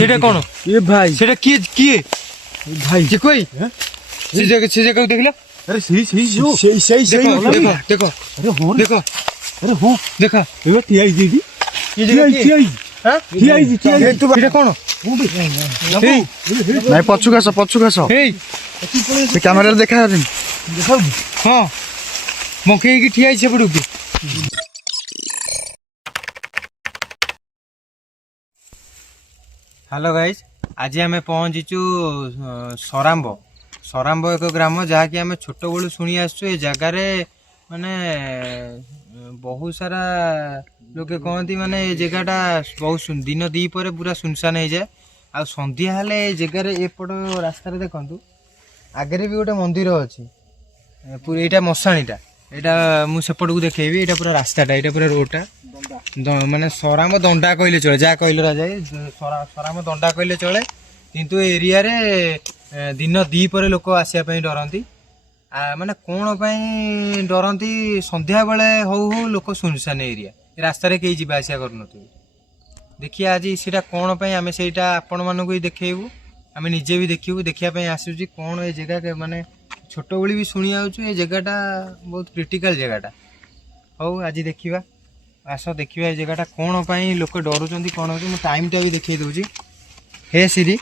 সেটা কোন এ ভাই সেটা কি কি ভাই যে কই সে জায়গা দেখলা अरे सही सही जो सही सही सही देखो देखो अरे हो देखो अरे हो देखा ये टीआई दीदी ये जगह की टीआई हां टीआई टीआई সেটা কোন এই ନାଇଁ ପଛକୁ ଆସ এই ସେ କ୍ୟାମେରାରେ ଦେଖା ହେବନି ହଁ ମକେଇକି ଠିଆ ହେଇଛି ସେପଟକୁ हेलो गाइज आज आम पहुँचीचु सराम्ब एक ग्राम जहाँकि आम छोट बलू शुणी आसु ए जगार माने बहुत सारा लोके कहती माने जगहटा बहुत दिन दी पर पूरा सुनसान हो जाए आ संध्या हेले जगार एपट रास्तार देखु आगे भी गोटे मंदिर अच्छी पूरा यहाँ मशाणीटा यहाँ मुझेपट को देखेबी यहाँ पूरा रास्ताटा यहाँ पूरा रोडटा माने सराम दंडा कहले चले जहाँ कहल राजा सराम दंडा कहले चले किंतु एरिया रे दिन दी पर लोक आसपा डरती माने कौन डरती संध्या बेले हौ हौ लोक सुनसान एरिया रास्ता कहीं जावा आसा कर देखिए आज सीटा कौन आम से आपण मानक ही देखेबू आम निजे भी देखू देखापी आसूँ कौन ये जगह माने छोट बड़ी भी शुणी आउछु ये जगहटा बहुत क्रिटिकल जगहटा हौ आज देखा आस देखिए ये जगहटा कौन लोक डरुंच कौन हो टाइम टा भी देखी दूसरी हे सिरी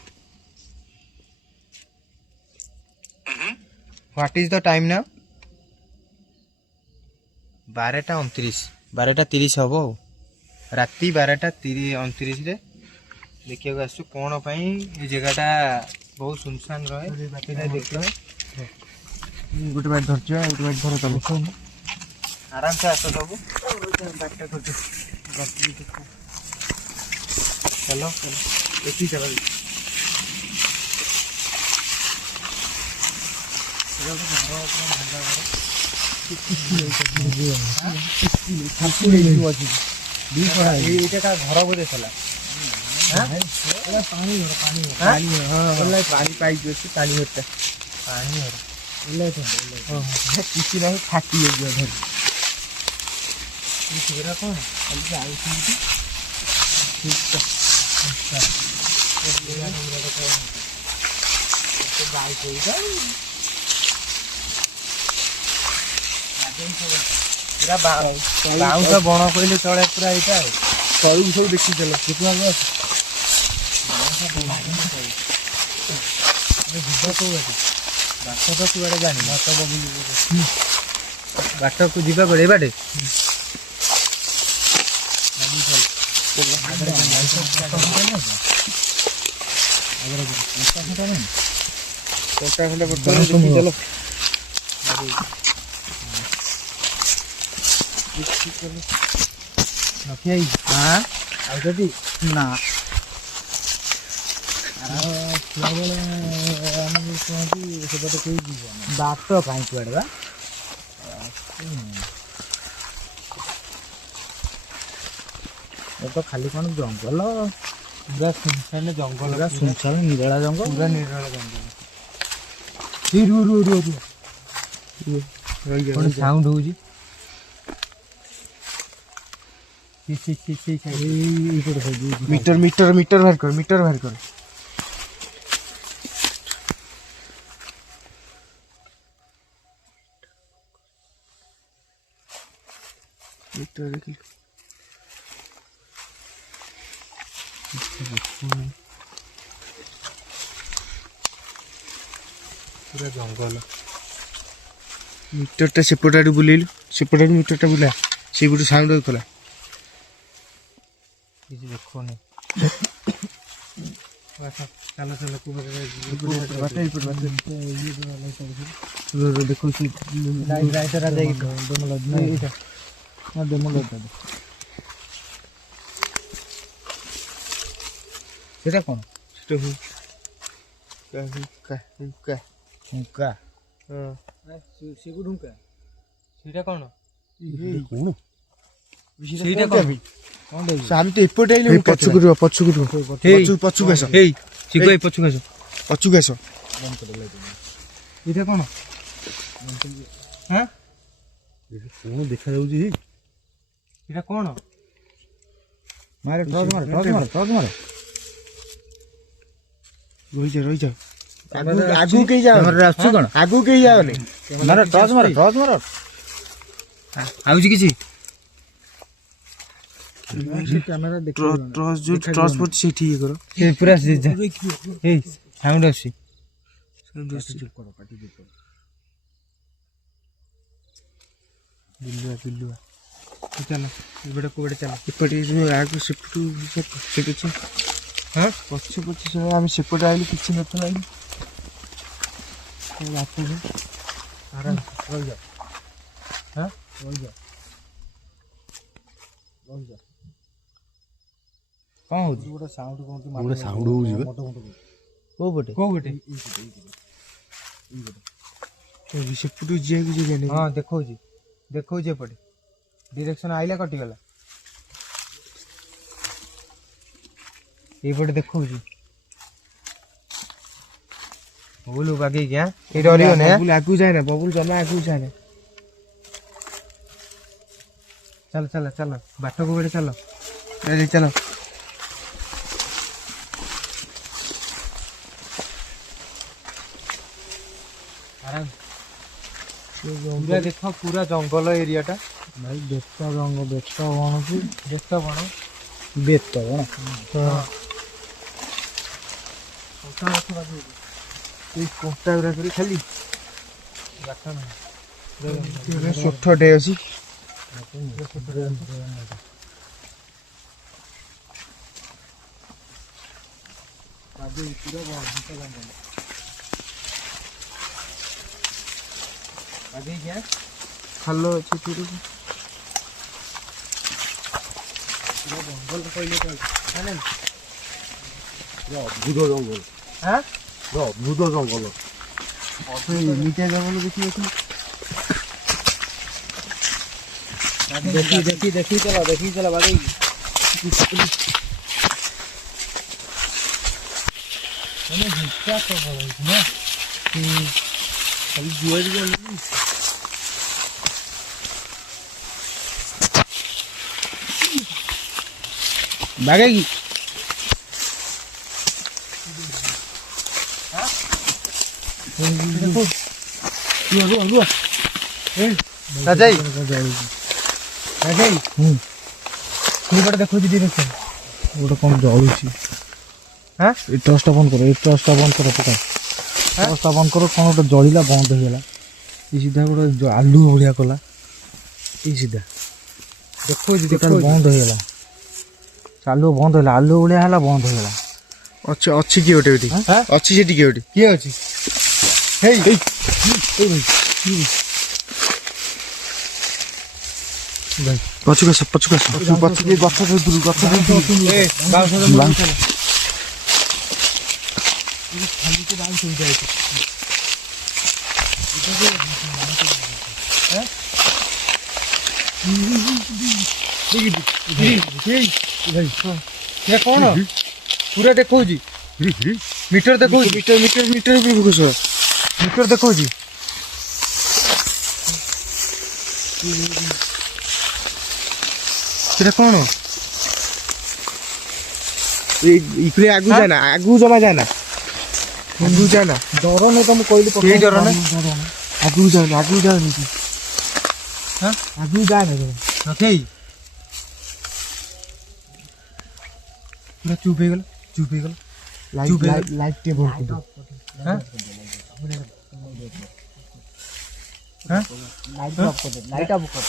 व्हाट इज द टाइम ना 12:29 हम राति 12:29 देखिए आसु कौन ये जगहटा बहुत सुनसान रहे देखिए गोटे बाइट धरछ गोटे बाइट धर चलो आराम से आस सब चलो चलो देखी चलो घर बोधे थला पानी पाइप अच्छे पानी होता पानी घर किसी नहीं फाटी घर कौन पूरा बाउंस बण कहले चले पूरा यहाँ तलू सब देखी चल बाट तो कुआड़े जानी बाट को जीवा पड़े बाटे चलो हाँ ना बात कहीं कुआड़े बा तो खाली कौन जंगल पूरा सुनसान जंगल पूरा सुनसान निराला जंगल पूरा निर्मल जंगल साउंड हो मीटर मीटर मीटर बाहर कर मीटर बाहर कर मीटर देख पूरा जंगल मीटरटा सेपटा बुलेलु सेपटा मीटरटा बुला से गोटे साउंड होता किसी देखो नहीं चलो चलो देखो सेटा कौन हुंका सेटा कौन कौन ସେଇଟା କଣ ଆମେ ତ ଏପଟେ ଆଇଲେ ପଛକୁ ରୁହ ପଛକୁ ରୁହ ପଛକୁ ଆସ ହେଇ ଶିଖ ଏଇ ପଛକୁ ଆସ ଏଇଟା କଣ ହାଁ କଣ ଦେଖାଯାଉଛି ଏଇଟା କଣ ମାରେ ଟର୍ଚ ମାରେ ରହିଯା ଆଗକୁ କେହି ଯାଅ ଆସୁଛି କଣ ଆଗକୁ କେହି ଯାଅନି ମାର ଟର୍ଚ ମାର ଆଉଛି କିଛି ଟର୍ଚ ପଡୁଛି ସେଇଠି ଇଏ କର ଏ ପୁରା ଏଇ ସାଉଣ୍ଡ ଆସୁଛି ବିଲୁଆ ଚାଲ ଏପଟେ କୁଆଡ଼େ ଚାଲ ଏପଟେ ଆଗକୁ ସେପଟୁ ସେପଟେ ହଁ ପଛେ ଆମେ ସେପଟେ ଆଇଲୁ କିଛି ନଥିଲା ଆରାମ ରହିଯା ହଁ ରହିଯା କ'ଣ ହଉଛି ଗୋଟେ ସାଉଣ୍ଡ ହଉଛି କୋଉ ପଟେ ସେପଟୁ ଯିବାକୁ ଜାଣି ହଁ ଦେଖଉଛି ଏପଟେ ଡିରେକ୍ସନ ଆଇଲା କଟିଗଲା ଏଇପଟେ ଦେଖଉଛି ବବୁଲ ବାଗେଇକି ଏଇ ଡରିବନି ଆଗକୁ ଯାଏନା ବବୁଲ ଜମା ଆଗକୁ ଯାଏନା ଚାଲ ବାଟକୁ ବେড়ে ଚାଲ ଚାଲ ଆରାମ ପୁରା ଦେଖ ପୁରା ଜଙ୍ଗଲ ଏରିଆଟା ଭାଇ ବେତ ବଣ କି ବେତ ବଣ ଏଇ କଣ୍ଟା ଗୁଡା କରି ଖାଲି ବାଟ ନାହିଁ ସୋଠଟେ ଅଛି ଖାଲ ଅଛି ଜଙ୍ଗଲ କହିଲେ ଅଦ୍ଭୁତ ଜଙ୍ଗଲ ଅଦ୍ଭୁତ ଜଙ୍ଗଲ ଏମିତିଆ ଜଙ୍ଗଲ ଦେଖି ଚାଲ ବାଗେଇକି ମାନେ ଭିଟା ପ୍ରବଳ ହେଇଛି ନା ଖାଲି ଯୁଆଡେ ଗଲେ ବାଗେଇକି ଦେଖୁଛି ଡିରେକ୍ସନ ଗୋଟେ କଣ ଜଳୁଛି এই টর্চটা বন্ধ করো পকা টর্চটা বন্ধ করো কোন ଗୋଟେ ଜଳିଲା ବନ୍ଦ ହେଇଗଲା এই ସିଧା ଗୋଟେ ଆଲୁ ଭଳିଆ କଲା এই ସିଧା ଦେଖୁଛି ବନ୍ଦ ହେଇଗଲା ଚାଲୁ ବନ୍ଦ ହେଲା ଆଲୁ ଭଳିଆ ହେଲା ବନ୍ଦ ହେଇଗଲା ଅଛି ଅଛି କି ଗୋଟେ ଏଠି ଅଛି ସେଠି କି ଗୋଟେ କିଏ ଅଛି ହେଇ ପଛକୁ ଆସ ପଛକୁ ଗଛ କଣ ପୁରା ଦେଖଉଛି ମିଟର ଦେଖଉଛି ମିଟର ଦେଖଉଛି ସେଟା କଣ ଇପরে ଆଗୁ ଯାନା ଆଗୁ ଜମା ଯାନା ଆଗୁ ଯାନା ଡର ନାହିଁ ତମେ କହିଲି କେହି ଡର ନାହିଁ ଆଗୁ ଯାନି ଆଗୁ ଯାନେ ନଥେଇ ପୁରା ଚୁପ୍ ହେଇଗଲା ଲାଇଟ୍ ଟେ ବନ୍ଦ କରିଦେ ଲାଇଟ୍ ଅଫ୍ କର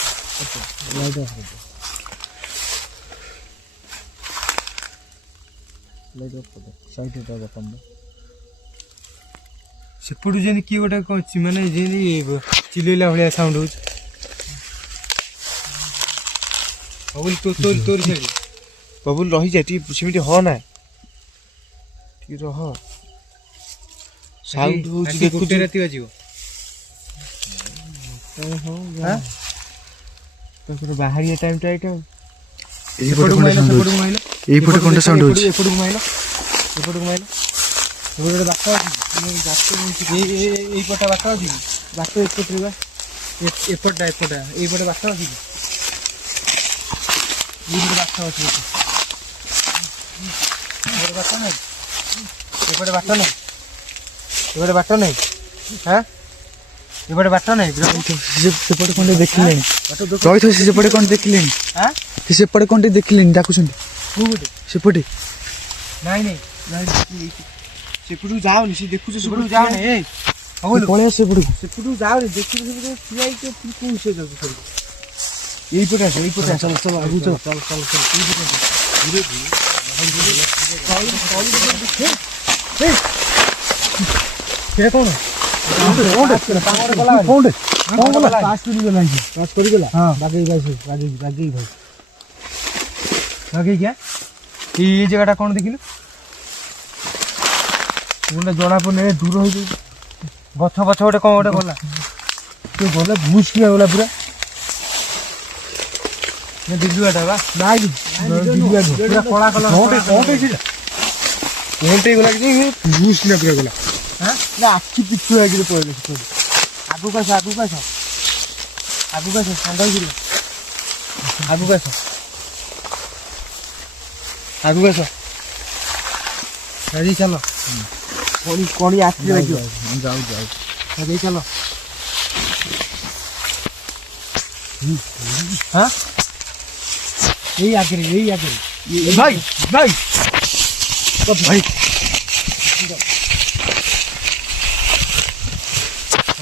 ସେପଟୁ ଯେମିତି କିଏ ଗୋଟେ ମାନେ ଯେମିତି ଚିଲେଇଲା ଭଳିଆ ସାଉଣ୍ଡ ହଉଛି ତୋରି ଛାଡ଼ି ବବୁଲ ରହିଯା ଟିକେ ସେମିତି ହ ନା ଟିକେ ରହ ସାଉଣ୍ଡ ହଉଛି ଦେଖୁଛି ରାତି ବାଜିବ ତାଙ୍କର ବାହାରିଆ ଟାଇମଟା ଏଇଟା ଏପଟକୁ ମାଇଲ ଏଇପଟେ କଣଟା ସାଉଣ୍ଡ ହଉଛି ଏପଟକୁ ମାଇଲ ଗୋଟେ ବାଟ ଅଛି ଏଇପଟେ ବାଟ ଅଛି କି ବାଟ ଏପଟରେ ବା ଏପଟଟା ଏଇପଟେ ବାଟ ଅଛି କି ଏଇପଟେ ବାଟ ଅଛି ବାଟ ନାହିଁ ଏପଟେ ବାଟ ନାହିଁ ଏପଟେ ବାଟ ନାହିଁ ହାଁ ଏପଟେ ବାଟ ନାହିଁ ସେପଟେ କ'ଣ ଦେଖିଲେଣି ରହିଥିବ ସେ ସେପଟେ କ'ଣ ଦେଖିଲେଣି ହାଁ ସେ ସେପଟେ କ'ଣ ଟିକେ ଦେଖିଲେଣି ଡାକୁଛନ୍ତି ସେପଟେ ନାଇଁ ନାଇଁ ସେପଟକୁ ଯାଉନି ସେ ଦେଖୁଛୁ ସେପଟକୁ ଯାଉନି ଏ ପଳେଇ ଆସ ସେପଟକୁ ସେପଟକୁ ଯାଉନି ଦେଖିବୁ ସେପଟେ ଠିଆ ହେଇକି କୋଉ ସେ ଯାଉଛି এইপটে আসো চলো চলো আগুন চলো সেটা কোন ଜାଗାଟା କଣ ଦେଖିଲୁ ଗୋଟେ ଜଣା ପଡୁନି ଦୂର ହେଇଯାଉଛି ଗଛ ପଛ ଗୋଟେ କଣ ଗୋଟେ ଗଲା ସେ ଗଲା ଭୁସ୍ କିଆ ଗଲା ପୁରା ବିଜୁଆଟା ବା ନାଇଁ ପୁରା କଳା କଲର କଣଟେ ଗଲା କି ଭୁସ୍ କିଆ ପୁରା ଗଲା ନା ଆଖି ପିଛୁ ହେଇକି ପଳେଇଲେ ସେପଟେ ଆଗକୁ ଆସ ସାଙ୍ଗ ହେଇକିରି ଆଗକୁ ଆସ ଗାଡ଼ି ଚାଲ କଣି ଆସିଲେ ଲାଗିବ যাও ଗାଡ଼ି ଚାଲ হ্যাঁ এই আগে ভাই ভাই ভাই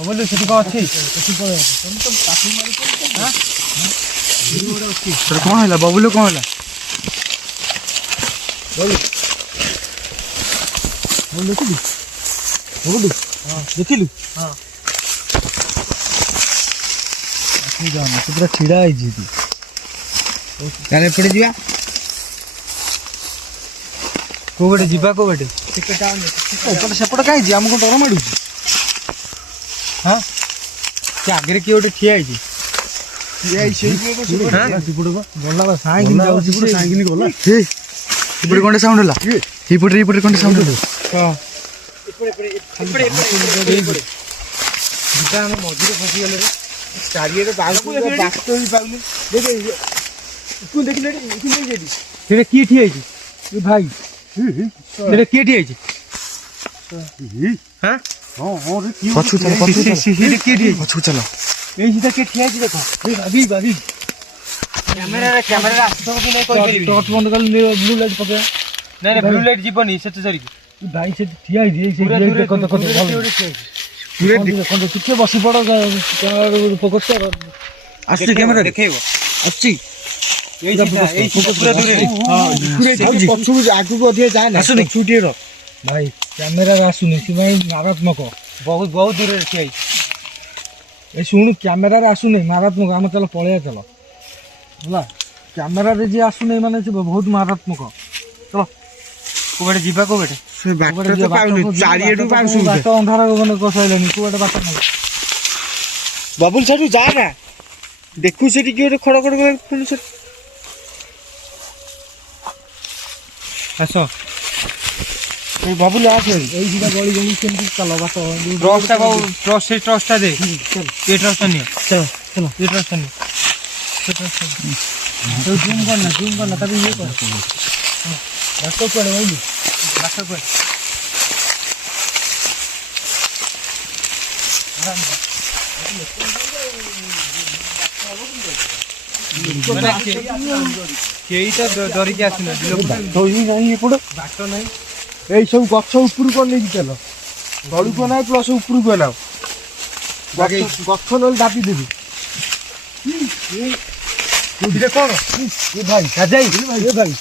বললো সেটি কম আছে କ'ଣ ହେଲା ବବୁଲୁ କ'ଣ ହେଲା ଦେଖିଲୁ ସେ ପୁରା ଛିଡ଼ା ହେଇଛି ତାହେଲେ ଏପଟେ ଯିବା କୋଉ ବାଟେ ଯିବା କୋଉ ବାଟେ ସେପଟେ କାହିଁ ଯିବା ଆମକୁ ଡର ମାଡୁଛି ହଁ ସେ ଆଗରେ କିଏ ଗୋଟେ ଠିଆ ହେଇଛି ସେପଟେ କ'ଣ ସାଉଣ୍ଡ ହେଲା ଏଇପଟେ କ'ଣ ସାଉଣ୍ଡ ହେଲା ଯିବା ଆମେ ମଝିରେ ଫସିଗଲେ ଚାରିଆଡେ ବାଟ ବି ପାଉନି ସେଟା କିଏ ଠିଆ ହେଇଛି ଭାଇ ସେଟା କିଏ ଠିଆ ହେଇଛି ପଛକୁ ଚାଲ ପଛକୁ ଚାଲ ଏଇ ସିଧା କିଏ ଠିଆ ହେଇଛି ଦେଖ କ୍ୟାମେରାରେ ଆସିଥିବ କି ନାଇଁ କହିପାରିବି ଟର୍ଚ୍ଚ ବନ୍ଦ କଲେ ବ୍ଲୁ ଲାଇଟ୍ ପକେଇବା ନାଇଁ ବ୍ଲୁ ଲାଇଟ୍ ଯିବନି ସେତେ ସରିକି ଭାଇ ସେଠି ଠିଆ ହେଇଛି ଟିକେ ବସି ପଡ ଫୋକସ୍ କର ଆସୁଛି କ୍ୟାମେରା ଦେଖେଇବ ଆସୁଛି ପଛକୁ ଆଗକୁ ଅଧିକା ଯାଏ ନା ଆସୁନି ଭାଇ କ୍ୟାମେରାରେ ଆସୁନି ସେଥିପାଇଁ ମାରାତ୍ମକ ବହୁତ ଦୂରରେ ଠିଆ ହେଇଛି ଏ ଶୁଣୁ କ୍ୟାମେରାରେ ଆସୁନି ମାରାତ୍ମକ ଆମେ ଚାଲ ପଳେଇବା ଚାଲ ହେଲା କ୍ୟାମେରାରେ ଯିଏ ଆସୁନି ମାନେ ସେ ବହୁତ ମାରାତ୍ମକ ଚାଲ କୋଉବାଟେ ଯିବା କୋଉବାଟେ ସେ ବାଟ ତ ପାଉନି ଚାରିଆଡୁ ପାଉଛୁ ବାଟ ଅନ୍ଧାର କଷାଇଲାଣି କୋଉବାଟେ ବାଟ ନାହିଁ ବାବୁଲ ସେଠୁ ଯା ନା ଦେଖୁ ସେଠି କିଏ ଗୋଟେ ଖଡ ପୁଣି ସେଠି ଆସ এই বাবুল আছে এই যেটা গলি গলি কেমন চালা বাট ট্রসটা বাবু সেই ট্রসটা দে এই ট্রসটা নিয়ে চলো চলো এই ট্রসটা নিয়ে তো জুম কর না তবে ইয়ে কর বাট করে ওইলি বাসা করে କେଇଟା ଡରିକି ଆସିନା ଧୋଇ ନାହିଁ ଏପଟେ ବାଟ ନାହିଁ এই সব গছ উপরକୁ ନେଇକି ଚାଲ ତଳକୁ ନାହିଁ ପ୍ଲସ୍ ଉପରକୁ ହେଲାও ଗଛ ନହେଲେ ଦାବି ଦେବି ସେଟା କଣ ଏ ଭାଇ ରାଜାଇ ଏ ଭାଇ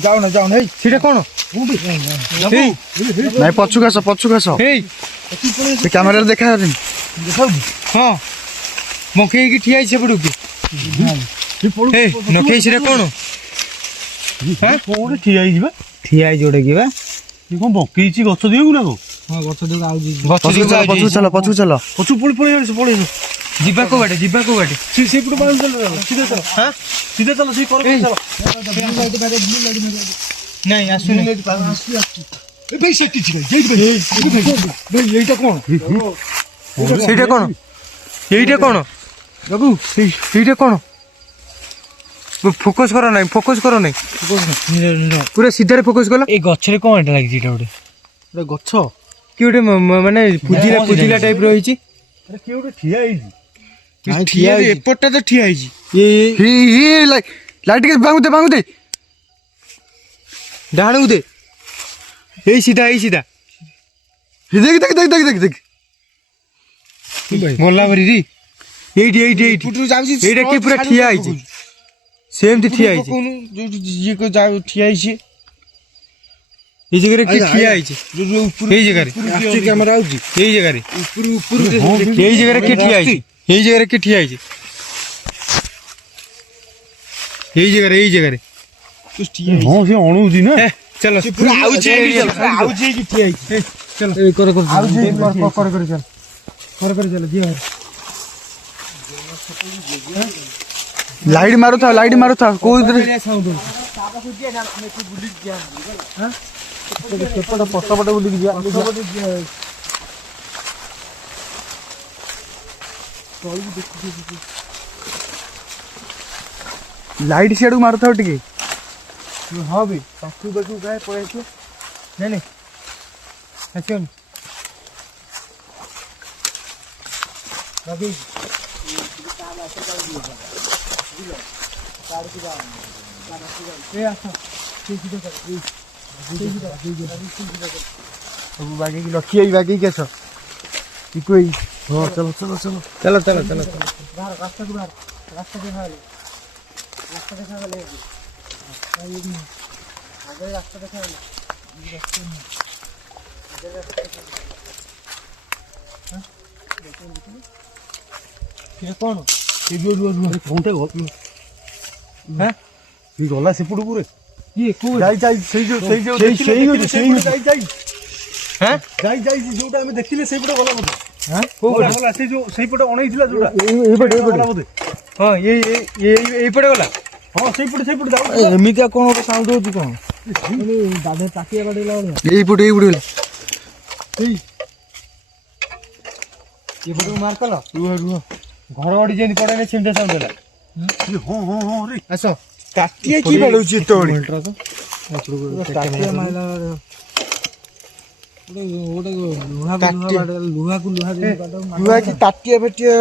ଯାଉନ ହେଇ ସେଟା କଣ ନାଇଁ ପଛକୁ ଆସ ହେଇ ସେ କ୍ୟାମେରାରେ ଦେଖାଯାଉନି ହଁ ମକେଇକି ଠିଆ ହେଇଛି ସେପଟକୁ ନକେଇ ସେଟା କଣ କୋଉଠି ଠିଆ ହେଇଯିବା ଠିଆ ହେଇଛି ଗୋଟେ କିବା କଣ ପକେଇଛି ଗଛ ଦିଅକୁ ନା ହଁ ଗଛ ଦିଅକୁ ଆଉଛି ପଛକୁ ଚାଲ ପଛକୁ ପଳେଇ ଯିବା କୋଉ ବାଟେ ସେଇପଟୁ ସିଧା ଚାଲ ସେଇ କର ନାଇଁ ଆସୁନି ଭାଇ ସେଠି ଏଇଟା କଣ ସେଇଟା କଣ এইটা কোন বাবু এইটা কোন ফোকস কর নাই পুরা সিধারে ফোকস কর এই গছরে কোন এটা লাগিছে এটা ওটে ଗୋଟେ ଗଛ କି ଗୋଟେ ମାନେ ପୁଜିଲା ଟାଇପ ର ହେଇଛି। ଆରେ କିଏ ଗୋଟେ ଠିଆ ହେଇଛି। ନାଇଁ, ଠିଆ ହେଇଛି। ଏପଟଟା ତ ଠିଆ ହେଇଛି। ଲାଇଟ୍ ଟିକେ ଭାଙ୍ଗୁ ଦେ ଡାହାଣକୁ ଦେ। ଏଇ ସିଧା ଦେଖ ଗଲା ଭରି ଏଇଠି ଯାଉଛି ଏଇଟା କିଏ ପୁରା ଠିଆ ହେଇଛି ସେମିତି ଠିଆ ହେଇଛି। ଯୋଉଠି ଯିଏ ଠିଆ ହେଇଛି ଏଇ ଜାଗାରେ କିଏ ଠିଆ ହେଇଛି ଏଇ ଜାଗାରେ କ୍ୟାମେରା ଆଉଛି ଏଇ ଜାଗାରେ ଏଇ ଜାଗାରେ କିଏ ଠିଆ ହେଇଛି ଏଇ ଜାଗାରେ କିଏ ଠିଆ ହେଇଛି ଏଇ ଜାଗାରେ ହଁ ସେ ଅଣୁଛି ନା ଚାଲ ପୁରା ଆଉଛି ହେଇକି ଠିଆ ହେଇଛି। ଚାଲ ଚାଲ ଦିଅ ଲାଇଟ୍ ମାରୁଥା କୋଉଥିରେ ସେପଟେ ପଛପଟେ ବୁଲିକି ଯିବା। ଲାଇଟ୍ ସିଆଡକୁ ମାରୁଥାଉ ଟିକେ। ହଁ ବେ ପାଖକୁ ଗାଏ ପଳେଇ ଆସିବ ନାଇଁ ଆସିବନି ସବୁ ବାଗେଇକି ଲକ୍ଷ୍ମୀ ଏଇ ବାଗେଇକି ଆସ ଟିକୁ ଏଇ ହଁ ଚାଲ ରାସ୍ତାକୁ ବାହାର ରାସ୍ତା ଦେଖାଗଲେ ଆଗରେ ରାସ୍ତା ଦେଖାଗଲେ କଣ ଗଲା ସେପଟକୁ ରେ କିଏ କୋଉ ଯୋଉଟା ଆମେ ଦେଖିଲେ ସେଇପଟେ ଗଲା ବୋଧେ। ଗଲା ସେ ଯୋଉ ସେଇପଟେ ଅଣେଇଥିଲା ଯୋଉଟା ଗଲା ବୋଧେ। ହଁ ଏଇପଟେ ଗଲା ହଁ ସେଇପଟେ ଯାଉ। ଏମିତିଆ କଣ ଗୋଟେ ସାଉଣ୍ଡ ହଉଛି କଣ ଏଇପଟେ ଗଲା ଏପଟକୁ ମାର କଲ ରୁହ ଘଡଘଡି ଯେମିତି ପଡେନି ସେମିତି ସାଉଣ୍ଡ ହେଲା। ହଁ ରେ ଆସ କାଟିଏ କି ବାଡଉଛି ଏତେବେଳେ ତାଟିଆ ଫେଟିଆ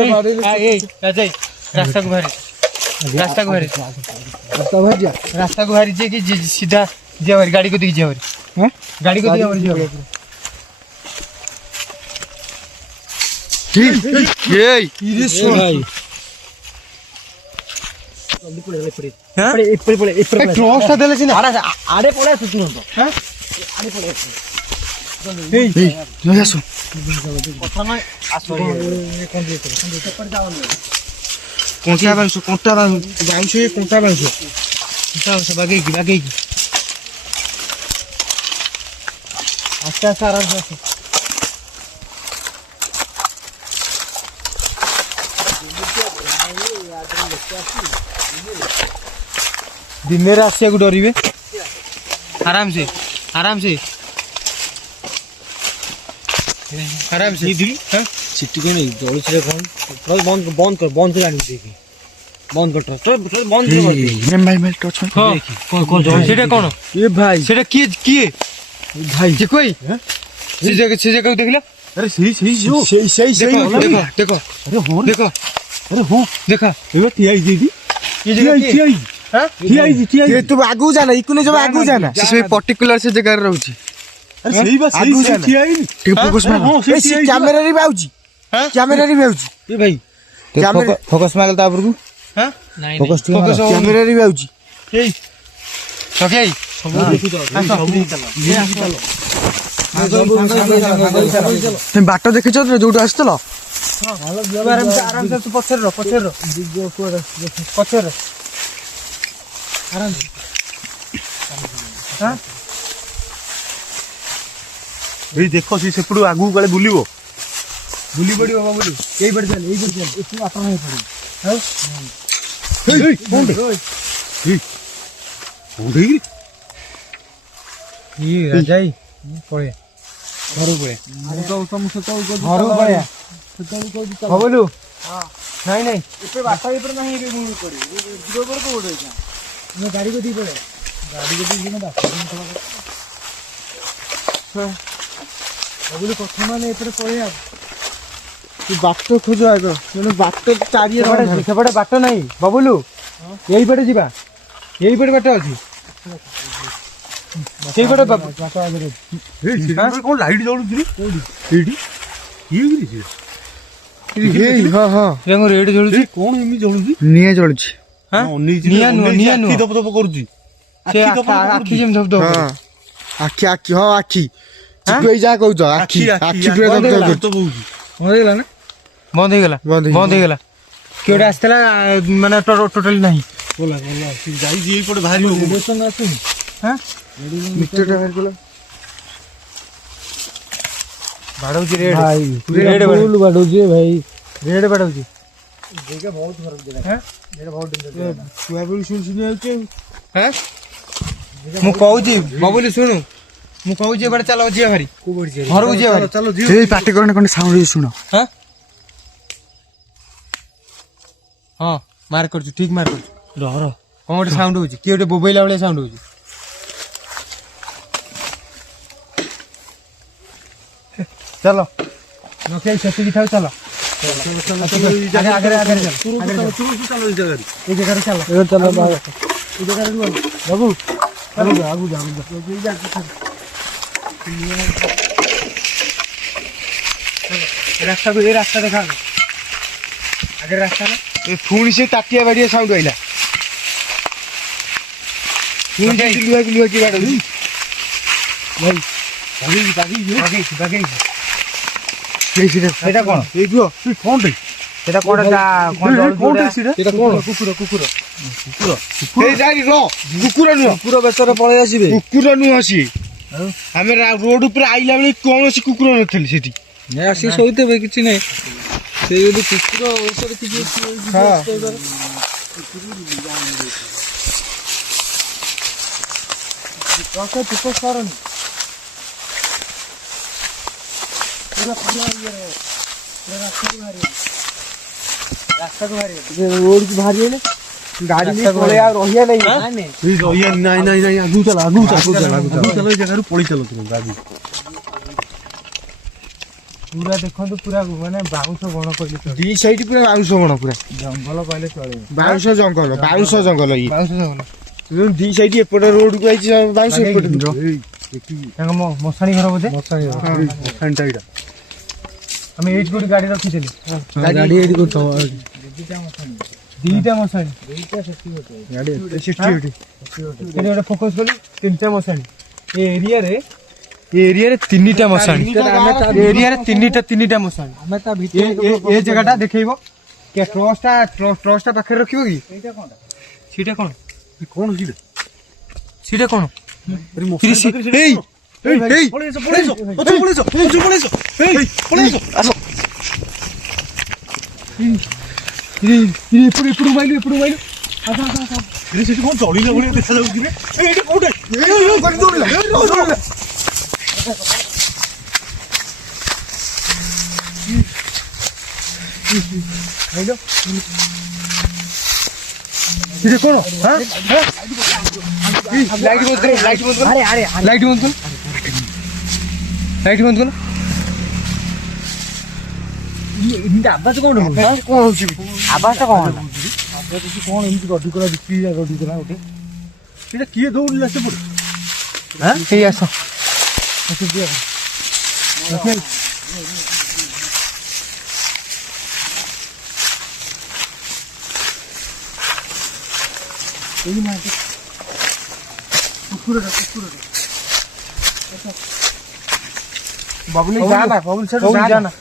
ରାସ୍ତାକୁ ବାହାରି ଯେ କି ସିଧା ଯିବା ଭାରି ଗାଡି କତିକି ଯିବା ଭାରି ଗାଡି କତିକି ଯିବା ଟ୍ରଚଟା ଦେଲେ ସିନା ଆଡେ ପଳେଇ ଆସୁ ତୁରନ୍ତ କଣ୍ଟା ବାଉଁଶ ବାଗେଇକି ଆସ୍ତେ ଆରାମସେ ଆସ ଦିନରେ ଆସିବାକୁ ଡରିବେ ଆରାମସେ ସିଟି କଣ ଜଳୁଛି ବନ୍ଦ କର ଆଣିକି ଦେଖି ବନ୍ଦ କର ସେଇଟା କଣ ଭାଇ ସେଇଟା କିଏ ଭାଇ ଯେ କଇ ସେ ଜାଗାକୁ ଦେଖିଲ ଆରେ ସେଇ ଦେଖ ଏବେ ଠିଆ ହେଇଛି ତୁ ଆଗକୁ ଯାନା ଇକୁନେ ଜମା ଆଗକୁ ଯାନା ସେ ପର୍ଟିକୁଲାର ସେ ଜାଗାରେ ରହୁଛି କ୍ୟାମେରାରେ ବି ଆଉଛି ଏ ଭାଇ ଫୋକସ ମାର ତା ଉପରକୁ କ୍ୟାମେରାରେ ବି ଆଉଛି ଏଇ ସକେଇ ସବୁ ଦେଖୁଛ ବାଟ ଦେଖିଛ ଯୋଉଠୁ ଆସିଥିଲ ଆରାମସେ ତୁ ପଛରେ ଆରାମସେ ଏଇ ଦେଖ ସେପଟୁ ଆଗକୁ କାଳେ ବୁଲି ପଡିବ ବାବୁଲି ଏଇ ପଟେ ଚାଲ ଏଠି ଆପଣ ରାଜାଇ ପଳେଆ ଘରକୁ ପଳେଆ ବାବୁଲୁ ନାଇଁ ଏବେ ବାଟ ଏପଟେ ନାହିଁ ଏବେ ମୁଁ ଗାଡି କୁ ଦି ପଳେଆ ଗାଡି କୁ ଦି ବବୁଲି କଥା ମାନେ ଏପଟେ ପଳେଇ ଆ ତୁ ବାଟ ଖୋଜ ଆଗ ମାନେ ବାଟ ଚାରିଆଡେ ସେପଟେ ବାଟ ନାହିଁ ବବୁଲୁ ଏଇପଟେ ଯିବା ଏଇପଟେ ବାଟ ଅଛି ସେଇପଟେ ବାଟ ଆଗରେ କଣ ଲାଇଟ୍ ଜଳୁଛି ଏଇଠି ହଁ ହଁ ରେଡ୍ ଜଳୁଛି କଣ ଏମିତି ଜଳୁଛି ନିଆଁ ଜଳୁଛି ନିଆଁ ନୁହଁ ନିଆଁ ନୁହଁ ଧପ ଧପ କରୁଛି ସେ ଆଖି ଯେମିତି ଧପ ଧପ ହଁ କରୁଛି। ଆଖି ହଁ ଆଖି ଚିକୁ ଏଇ ଯାହା କହୁଛ ଆଖି ଆଖି ପୁରା ଧପ ଧପ କରୁଛି। ବନ୍ଦ ହେଇଗଲା ନା ବନ୍ଦ ହେଇଗଲା ବନ୍ଦ ବନ୍ଦ ହେଇଗଲା କିଏ ଗୋଟେ ଆସିଥିଲା ମାନେ ଟୋଟାଲି ନାହିଁ ଯାଇଛି ଏଇପଟେ ଭାରି ଆସୁନି ମିଟରଟା ବାହାର କଲ ବାଡଉଛି ରେଡ୍ ଭାଇ ରେଡ୍ ଫୁଲ ବାଡଉଛି ଭାଇ ରେଡ୍ ବାଡଉଛି ଏଇଟା ବହୁତ ଫରକ ଦେଲା ଏଇଟା ବହୁତ ଡେଞ୍ଜର ଛୁଆ ବେଳୁ ଶୁଣି ଶୁଣି ଯାଉଛି ମୁଁ କହୁଛି ବବୁଲି ଶୁଣୁ ମୁଁ କହୁଛି ଏବାଟେ ଚାଲ ଯିବା ଭାରି ଘରକୁ ଯିବା ଭାରି ଚାଲ ଏଇ ପାଟି କରନେ ଖଣ୍ଡେ ସାଉଣ୍ଡ ଶୁଣ ହଁ ହଁ ମାର୍କ କରୁଛୁ ଠିକ ମାର୍କ କରୁଛୁ ରହ ରହ କଣ ଗୋଟେ ସାଉଣ୍ଡ ହଉଛି କିଏ ଗୋଟେ ବୋବେଇଲା ଭଳିଆ ସାଉଣ୍ଡ ହଉଛି ଚାଲ ନଖିଆ ସେତିକି ଥାଉ ଚାଲ ଆଗରେ ଆଗରେ ଚାଲ ଏଇ ଜାଗାରେ ଚାଲ ଏ ଚାଲ ଏ ଜାଗାରେ ରୁହ ବାବୁ ଆଗୁ ଯା ରାସ୍ତାକୁ ଏଇ ରାସ୍ତା ଦେଖା ଆଗରେ ରାସ୍ତା ନା ପୁଣି ସେ ତାଟିଆ ବାଡିଆ ସାଉଣ୍ଡ ଆଇଲା ପୁଣି ସେଠି ଲୁହାକି ବାଡଉଛି ବାଗେଇଛି ସେଇଟା କଣ ଏଇ ରୁହ କଣଟେ ସେଟା କଣ ସେଇଟା କଣ କୁକୁର ଏଇ ଯାଇ ରହ କୁକୁର ନୁହଁ କୁକୁର ବେଶରେ ପଳେଇ ଆସିବେ କୁକୁର ନୁହଁ ସିଏ ଆମେ ରୋଡ ଉପରେ ଆଇଲା ବେଳେ କୌଣସି କୁକୁର ନଥିଲେ ସେଠି ଆସି ଶୋଇଥିବେ କିଛି ନାହିଁ ସେଇ ଯଦି କୁକୁର ଔଷଧ କିଛି ରୋଡକୁ ବାହାରି ଗଲେ ଗାଡି ନେଇ ପଳେଇ ଆଉ ରହିବା ନାହିଁ ନାଇଁ ଆଗକୁ ଚାଲ ଏଇ ଜାଗାରୁ ପଳେଇ ଚାଲ ତୁମେ ଆଗକୁ ପୁରା ଦେଖନ୍ତୁ ପୁରା ମାନେ ବାଉଁଶ ବଣ କହିଲେ ଚଳେ ଦି ସାଇଡ୍ ପୁରା ବାଉଁଶ ବଣ ପୁରା ଜଙ୍ଗଲ କହିଲେ ଚଳିବ ବାଉଁଶ ଜଙ୍ଗଲ ଇଏ ବାଉଁଶ ଜଙ୍ଗଲ ଦି ସାଇଡ୍ ଏପଟେ ରୋଡକୁ ଆଇଛି ବାଉଁଶ ଏପଟେ ତାଙ୍କ ମଶାଣି ଘର ବୋଧେ ଆମେ ଏଇଠି କୋଉଠି ଗାଡି ରଖିଥିଲି ଗାଡି ଏଇଠି କରୁଥାଉ ଦିଟା ମଶାଣି ଗାଡି ସେଠି ଗୋଟେ ଫୋକସ କଲି ତିନିଟା ମଶାଣି ଏ ଏରିଆରେ ତିନିଟା ମଶାଣି ଏରିଆରେ ତିନିଟା ମଶାଣି ଆମେ ତା ଭିତରେ ଏ ଜାଗାଟା ଦେଖେଇବ କେ ଟ୍ରଚଟା ପାଖରେ ରଖିବ କି ସେଇଟା କଣ ସେଇଟା କଣ ଏପଟୁ ମାଇଲୁ ସେଠି କଣ ଜଳିଲା ଭଳିଆ ଦେଖାଯାଉଛି ଏଇଟା କୋଉଟା କଣ ଲାଇଟ୍ ବନ୍ଦ କର ଆବାଜ କଣ ହଉଛି ଆବାଜଟା କଣ ହେଲା କଣ ଏମିତି ଗଡି କଲା ଗୋଟେ ସେଇଟା କିଏ ଦୌଡ଼ିଲା ସେପଟେ ହେଇ ଆସ বাবুলি যা না বাবুল সেটা যা না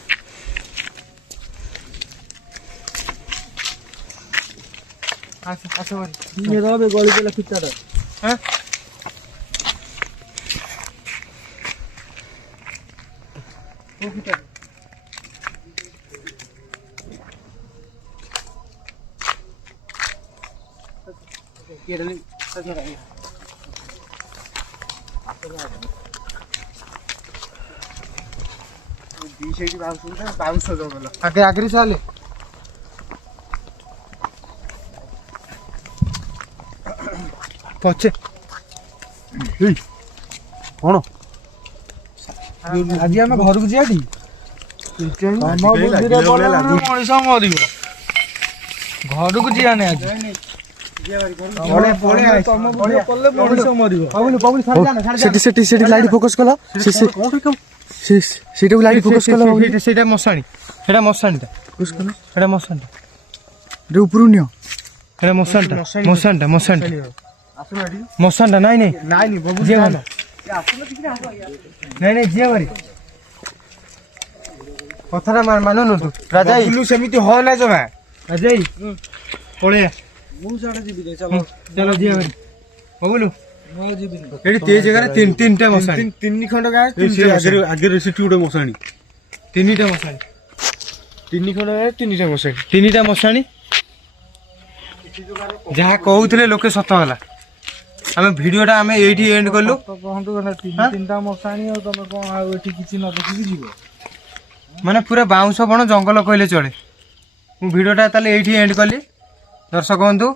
আচ্ছা নিয়ে যাবে গলি পেলে ফিটাটা হ্যাঁ ବାଉଁଶ ଜଙ୍ଗଲ ଆଗରେ ଚାଲେ ପଛେ କଣ ଆଜି ଆମେ ଘରକୁ ଯିବାଟି ତମ ବୁଦ୍ଧିରେ ପଡିଲେ ମାନେ ମଣିଷ ମରିବ ଘରକୁ ଯିବାନି ଆଜି ତମ ବୁଦ୍ଧିରେ ପଡିଲେ ମଣିଷ ମରିବ ସେଠି ଲାଇଟ୍ ଫୋକସ୍ କଲ ସେଇଟାକୁ ଲାଇଟ୍ ଫୋକସ୍ କଲ ସେଇଟା ମଶାଣି ସେଇଟା ମଶାଣିଟା ସେଇଟା ମଶାଣିଟା ଉପରୁ ନିଅ ସେଇଟା ମଶାଣିଟା ମଶାଣିଟା ମଶାଣିଟା ମଶାଣିଟା ନାଇଁ ନାଇଁ ଯିଏ ଭଲ ନାଇଁ ନାଇଁ ଯିଏ ଭାରି କଥାଟା ମାନୁନୁ ତୁ ରାଜା ସେମିତି ହ ନା ଜମା ରାଜା ପଳେଇଆ ମୁଁ ସିଆଡେ ଯିବି ଚାଲ ଚାଲ ଯିଏ ଭାରି ବବୁଲୁ ମୁଁ ଯିବିନି ଏଠି તે ଜାଗାରେ ତିନିଟା ମଶାଣି ତିନି ଖଣ୍ଡ ଗାଁ ଆଗରେ ସେଠି ଗୋଟେ ମଶାଣି ତିନିଟା ମଶାଣି ତିନି ଖଣ୍ଡ ଗାଁ ତିନିଟା ମଶାଣି ତିନିଟା ମଶାଣି ଯାହା କହୁଥିଲେ ଲୋକେ ସତ ହେଲା ଆମେ ଭିଡିଓଟା ଆମେ ଏଇଠି ଏଣ୍ଡ କଲୁ କହନ୍ତୁ ତିନିଟା ମଶାଣି ଆଉ ତମେ କଣ ଆଉ ଏଠି କିଛି ନ ଦେଖିକି ଯିବ ମାନେ ପୁରା ବାଉଁଶ ବଣ ଜଙ୍ଗଲ କହିଲେ ଚଳେ ମୁଁ ଭିଡିଓଟା ତାହେଲେ ଏଇଠି ଏଣ୍ଡ କଲି ଦର୍ଶକ ବନ୍ଧୁ